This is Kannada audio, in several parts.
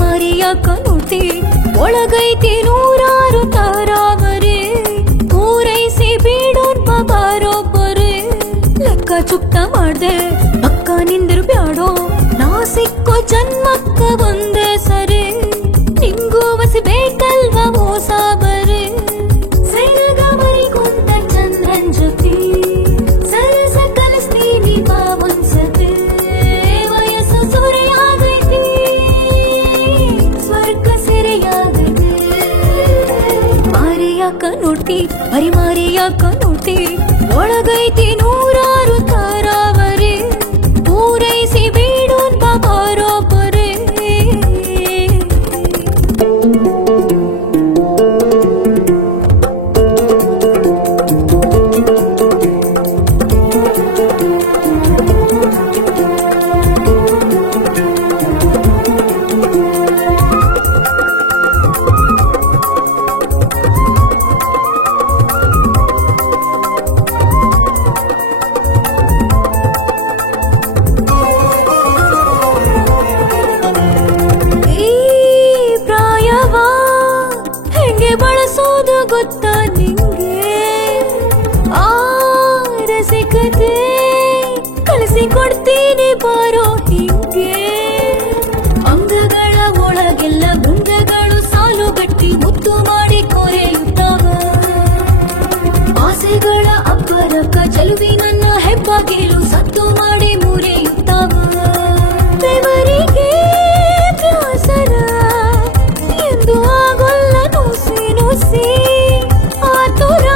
ಮಾರಿ ಯಾಕ ನೋಡ್ತಿ ಒಳಗೈತಿ ನೂರಾರು ತಾರಾವರೆ ಪೂರೈಸಿ ಬೀಡೋನ್ ಬಾರೋಬ್ಬರೆ ಲೆಕ್ಕ ಚುಕ್ತ ಮಾಡ್ದೆ ಅಕ್ಕ ನಿಂದಿರು ಬ್ಯಾಡೋ ನಾ ಸಿಕ್ಕೋ ಜನ್ಮಕ್ಕ ಒಂದೇ ಸರಿ ನಿಂಗೂ ವಸಿಬೇಕಲ್ವ ಮೋಸ ಬರೆ ಸೈನಗ ಮರಿ ಕುಂತ ಚಂದ್ರನ್ ಜೊತೆ ಸರಸ ಕಲಿಸ್ತೀನಿ ಬಾ ಒಂದ್ಸತಿ ವಯಸ್ಸು ಸುರೆಯಾಗೈತಿ ಸ್ವರ್ಗ ಸೆರೆಯಾಗೈತಿ ಮಾರಿ ಯಾಕ ನೋಡ್ತಿ ಮಾರಿ ಯಾಕ ನೋಡ್ತಿ ಒಳಗೈತಿ ನೂರಾರು ತಾರಾವರೆ ಪೂರೈಸಿ ಬೀಡೋನ್ ಬಾರೋಬ್ಬರೆ ಬಳಸೋದು ಗೊತ್ತಾ ನಿಂಗೆ ಆ ರಸಿಕತೆ ಕಲಿಸಿ ಕೊಡ್ತೀನಿ ಬಾರೋ ಹಿಂಗೆ ಅಂಗಗಳ ಒಳಗೆಲ್ಲ ಗುಂಗಗಳು ಸಾಲು ಗಟ್ಟಿ ಮುತ್ತು ಮಾಡಿ ಕೊರೆಯುತ್ತವ ಆಸೆಗಳ ಅಬ್ಬರಕ್ಕ ಚಲುವಿ ನನ್ನ ಹೆಬ್ಬಾಗಿಲು ಸತ್ತು ಮಾಡಿ ಮುರಿಯುತ್ತವ ಬೆವರಿಗೆ ಬ್ಯಾಸರ ಎಂದು ಆಗೋಲ್ಲ ನುಸಿ ಆತುರ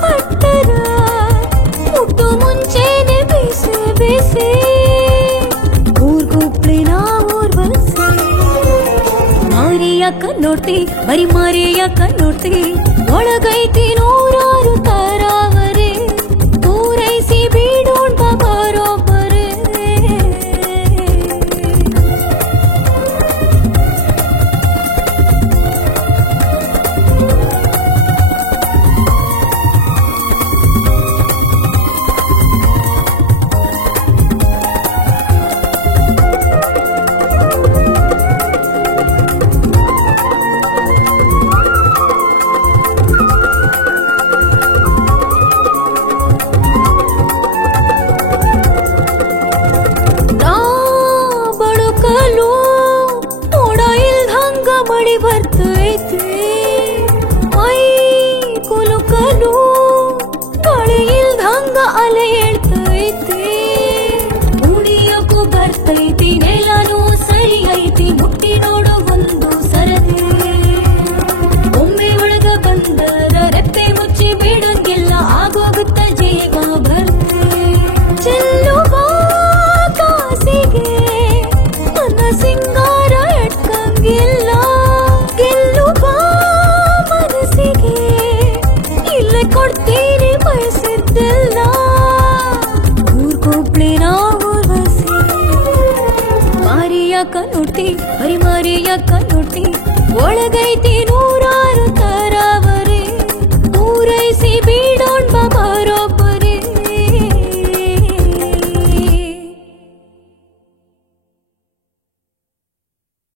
ಪಟ್ಟರ ಮುಟ್ಟು ಮುಂಚೆನೆ ಬೇಸೆ ಬೇಸೆ ಊರ್ಗೊಬ್ಳೆ ನಾ ಊರ್ವಸಿ ಮಾರಿ ಯಾಕ ನೋಡ್ತಿ ಮಾರಿ ಯಾಕ ನೋಡ್ತಿ ಒಳಗೈತಿ ನೂರಾರು ತಾರಾವರೆ ಪೂರೈಸಿ ಬೀಡೋನ್ ಬಾರೋಬ್ಬರೆ ಮಳಿ ಬರ್ತೈತಿ ಮೈ ಕುಲುಕಲು ಗಾಳಿ ಇಲ್ದಂಗ ಅಲೆ ಹೇಳ್ತೈತಿ ಉಳಿಯಕ್ಕೂ ಬರ್ತೈತಿ ನೆಲನು ಸರಿ ಐತಿ ಮುಟ್ಟಿ ನೋಡು ಒಂದು ಸರದಿ ಒಮ್ಮೆ ಒಳಗ ಬಂದರ ರೆಪ್ಪೆ ಮುಚ್ಚಿ ಬೇಡಂಗಿಲ್ಲ ಆಗೋಗುತ್ತ ಜೀವ ಬರ್ತೆ ಚೆಲ್ಲುವ ಕಾಸಿಗೆ ನನ್ನ ಸಿಂಗಾರ ಎಟ್ಕಂಗಿಲ್ಲ ಕೊಡ್ತೀನಿ ಬಯಸಿದ್ದಿಲ್ಲ ಊರ್ಗೊಬ್ಳೆ ನಾ ಊರ್ವಸಿ ಮಾರಿ ಯಾಕ ನೋಡ್ತಿ ಮಾರಿ ಯಾಕ ನೋಡ್ತಿ ಒಳಗೈತಿ